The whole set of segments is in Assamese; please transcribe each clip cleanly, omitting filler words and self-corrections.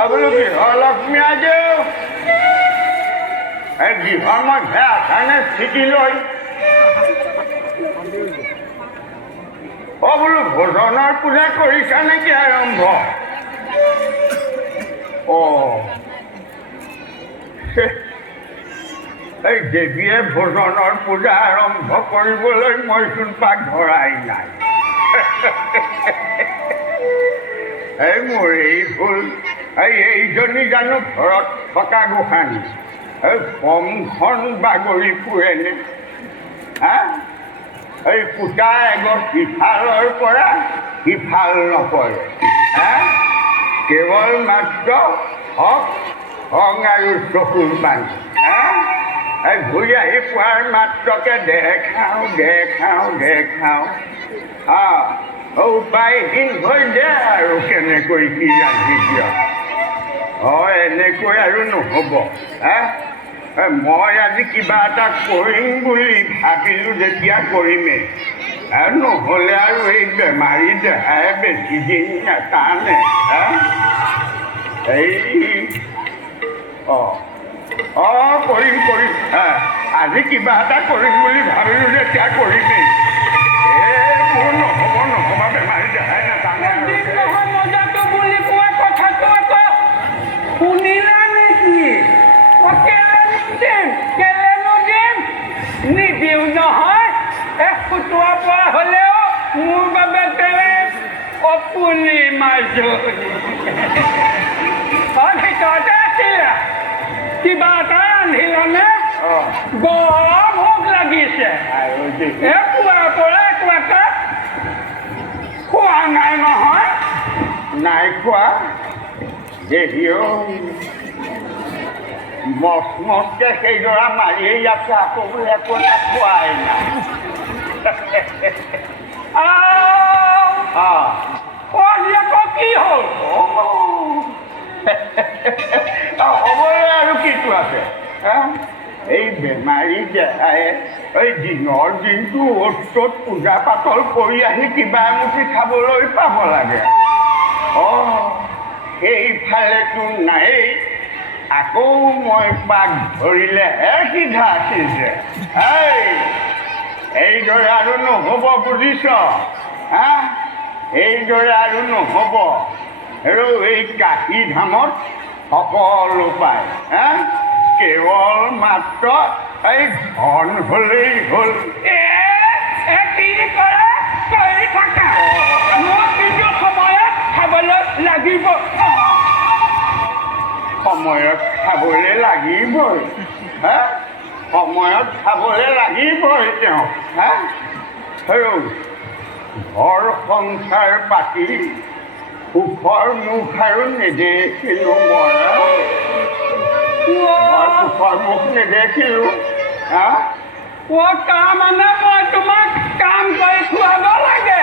Apalagi halakmi aja. Di hormat saya karena sikiloi. Apalagi ভজনৰ পূজা কৰিছা নেকি আৰম্ভ? এই দেৱীয়ে ভজনৰ পূজা আৰম্ভ কৰিবলৈ মইচোন পাক ধৰাই নাই। এই মোৰ এই ভুল। এইজনী জানো ঘৰত থকা গোসাঁনী কমখন বাগৰি ফুৰেনে? এই কুটা এগত সিফালৰ পৰা সিফাল নকৰে। কেৱল মাত্ৰ হক হং আৰু চকুৰ পানী। এই ঘূৰি আহি পোৱাৰ মাত্ৰকে দেখাওঁ দেখাওঁ দেখাওঁ। উপায়হীন হৈ দে আৰু কেনেকৈ কি ৰান্ধি দিয়। এনেকৈ আৰু নহ'ব। মই আজি কিবা এটা কৰিম বুলি ভাবিলোঁ যেতিয়া কৰিমেই। নহ'লে আৰু এই বেমাৰী দেহাই বেছি দিন নাটানে। কৰিম কৰিম। আজি কিবা এটা কৰিম বুলি ভাবিলোঁ যেতিয়া কৰিমেই। মোৰ নহ'ব নহ'বা বেমাৰী দেহাই নাটানে। শুনিলা নেকি? নিদিওঁ নহয়। খুটোৱা পৰা হ'লেও মোৰ বাবে তেনে অপুনি মাজনী ভিতৰতে আছিলে। কিবা এটা ৰান্ধিলানে? বৰ ভোক লাগিছে। পুৱাৰ পৰা একো এটা খোৱা নাই নহয়। নাই খোৱা দেহিও মচ মচকে সেইদৰা মাৰিয়ে ইয়াতে আকৌ বোলে একো এটা খোৱাই নাই। আকৌ কি হ'ল? হ'বলে আৰু কিটো আছে? এই বেমাৰী দেহাই এই দিনৰ দিনটো অ'ত ত'ত পূজা পাতল কৰি আহি কিবা এমুঠি খাবলৈ পাব লাগে। সেইফালেতো নায়েই। আকৌ মই পাক ধৰিলেহে সিধা সিজে। এইদৰে আৰু নহ'ব বুজিছ? এইদৰে আৰু নহ'ব। আৰু এই কাশী ধামত সকলো পায়। কেৱল মাত্ৰ এই ধন হ'লেই হ'ল। কি কৰে কৰি থাকা। মোৰ কিন্তু সময়ত খাবলৈ লাগিব। সময়ত খাবলৈ লাগিবই। সময়ত খাবলৈ লাগিবই তেওঁ। আৰু ঘৰ সংসাৰ পাতি সুখৰ মুখ আৰু নেদেখিলোঁ মই। সুখৰ মুখ নেদেখিলোঁ। মানে মই তোমাক কাম কৰি খুৱাব লাগে।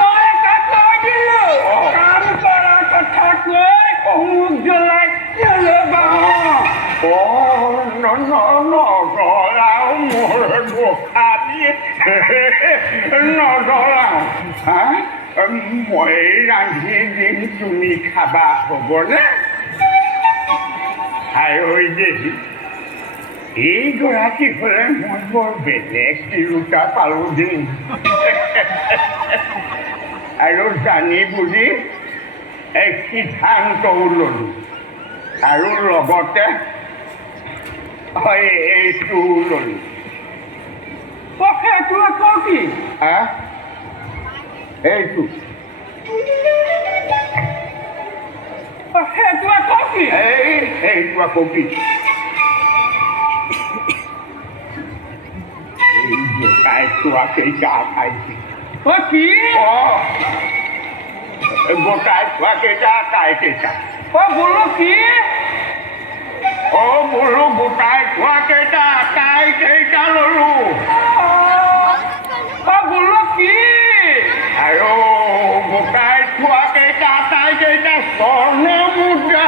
মই এটা কৈ দিলোঁ। কাম কৰাৰ কথা কৈ মুখ জ্বলাই নজলাও মোৰ গোসাঁনী নজলাও। মই ৰান্ধি দিম তুমি খাবা হ'বনে? দেহি এইগৰাকী হ'লে মই বৰ বেলেগ তিৰোতা পালোঁ দেই। আৰু জানি বুজি এক সিদ্ধান্তও ল'লোঁ। আৰু লগতে এইটো ল'লোঁ। সেইটো আকৌ কি? এইটো এইটো আকৌ কি এই গোটাই চোৱা কেইটা খাইছে অ' কি? গোটাই চোৱা কেইটা তাই কেইটা অ' বোলো কি? বোলো গোটাই চোৱা কেইটা তাই কেইটা ললো অ' বোলো কি? আৰু গোটাই চোৱা কেইটা তাই কেইটা স্বৰ্ণ মুদ্ৰা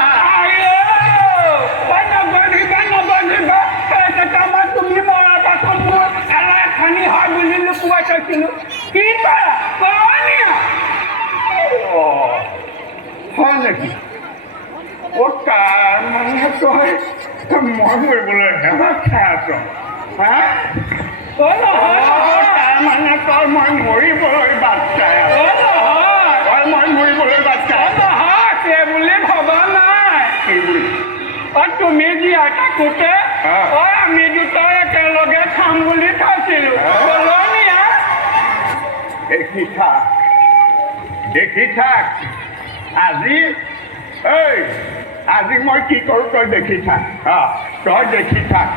নগনিবা সেইকেইটা মই তুমি মৰাৰ পাছত মোৰ এলাই খানি হয় বুলি লুকুৱাই থৈছিলো কি কৰা হয় নেকি তাৰ মানে তই মই মৰিবলৈ হেঁপাহ খাই আছ তাৰ মানে তই মই মৰিবলৈ বাট চাই আছ তই মই মৰিবলৈ বাট চাই সেই বুলি ভবা নাই কি বুলি তুমি জীয়াই থাকোঁতে আমি দুটাই একেলগে খাম বুলি খাইছিলো দেখি থাক আজি আজি মই কি কৰোঁ তই দেখি থাক তই দেখি থাক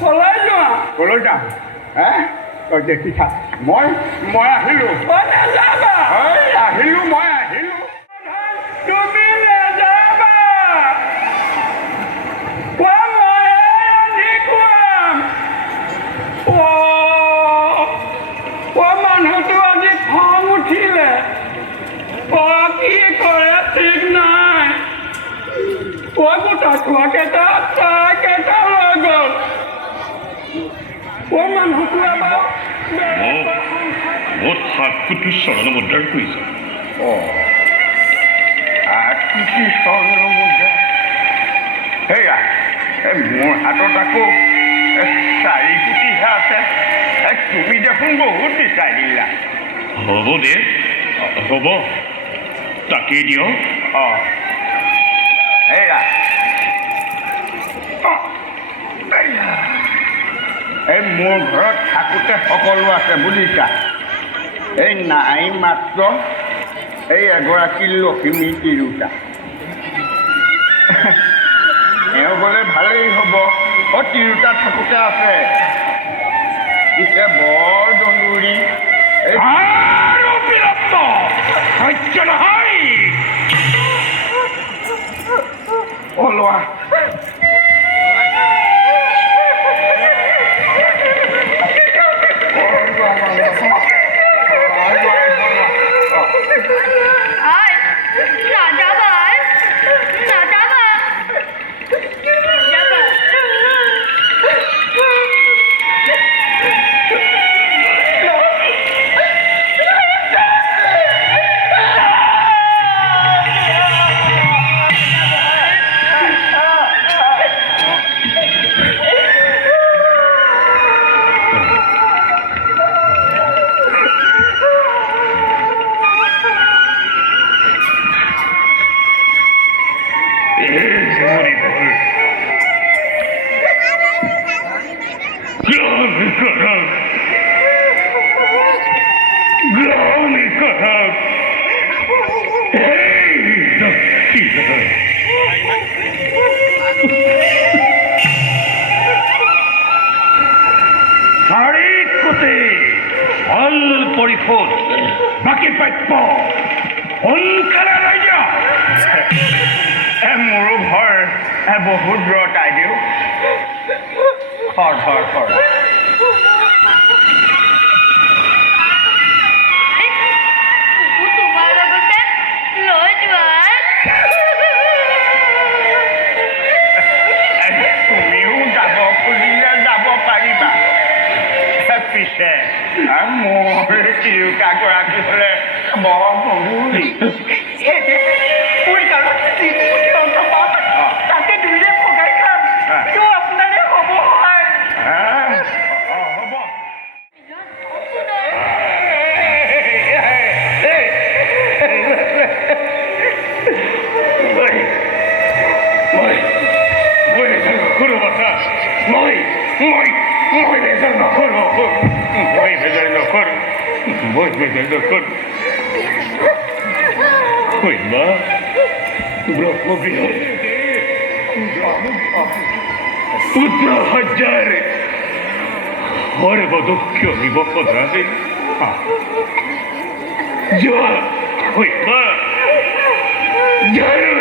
কলৈ যোৱা কলৈ যাম তই দেখি থাক মই আহিলোঁ আহিলোঁ মই আহিলোঁ তুমি নাযাবা মই ৰান্ধি খুৱাম মানুহটো আজি খং উঠিলে কি কৰে ঠিক নাই গোটা খোৱা কেইটা তাই কেইটা লৈ গ'ল মানুহটো এবাৰ মোৰ সাতকুটি স্বৰ্ণ মুদ্ৰাৰ কৰিছে আঠকুটি স্বৰ্ণ মুদ্ৰা সেয়া মোৰ হাতত আকৌ 4 কোটিহে আছে তুমি দেখোন বহুত বিচাৰি দিলা হ'ব দে হ'ব তাকেই দিয়ক এয়া এই মোৰ ঘৰত থাকোঁতে সকলো আছে বুজিছা এই নাই মাত্ৰ এই এগৰাকী লখিমী তিৰোতা এওঁ গ'লে ভালেই হ'ব তিৰোতা থাকোঁতে আছে পিছে বৰ দন্দুৰি আৰু বিলম্ব সহ্য নহয় লোৱা পৰিশোধ বাকী প্ৰাপ্য সোনকালে লৈ যাওঁ মোৰো ঘৰ বহুত দূৰত আইদেউ খৰ তুমিও যাব খুজিলে যাব পাৰিবা পিছে মোৰ তিৰোতাগৰাকী হ'লে বৰ মধুৰী তাকে দুইৰে ভগাই খাম আপোনাৰে হ'ব হ'ব ব্ৰহ্মবিহাৰী পুত্ৰ সজ্জাৰে সৰ্বদক্ষ নিবসধাৰে যোৱা হৈবা যাৰ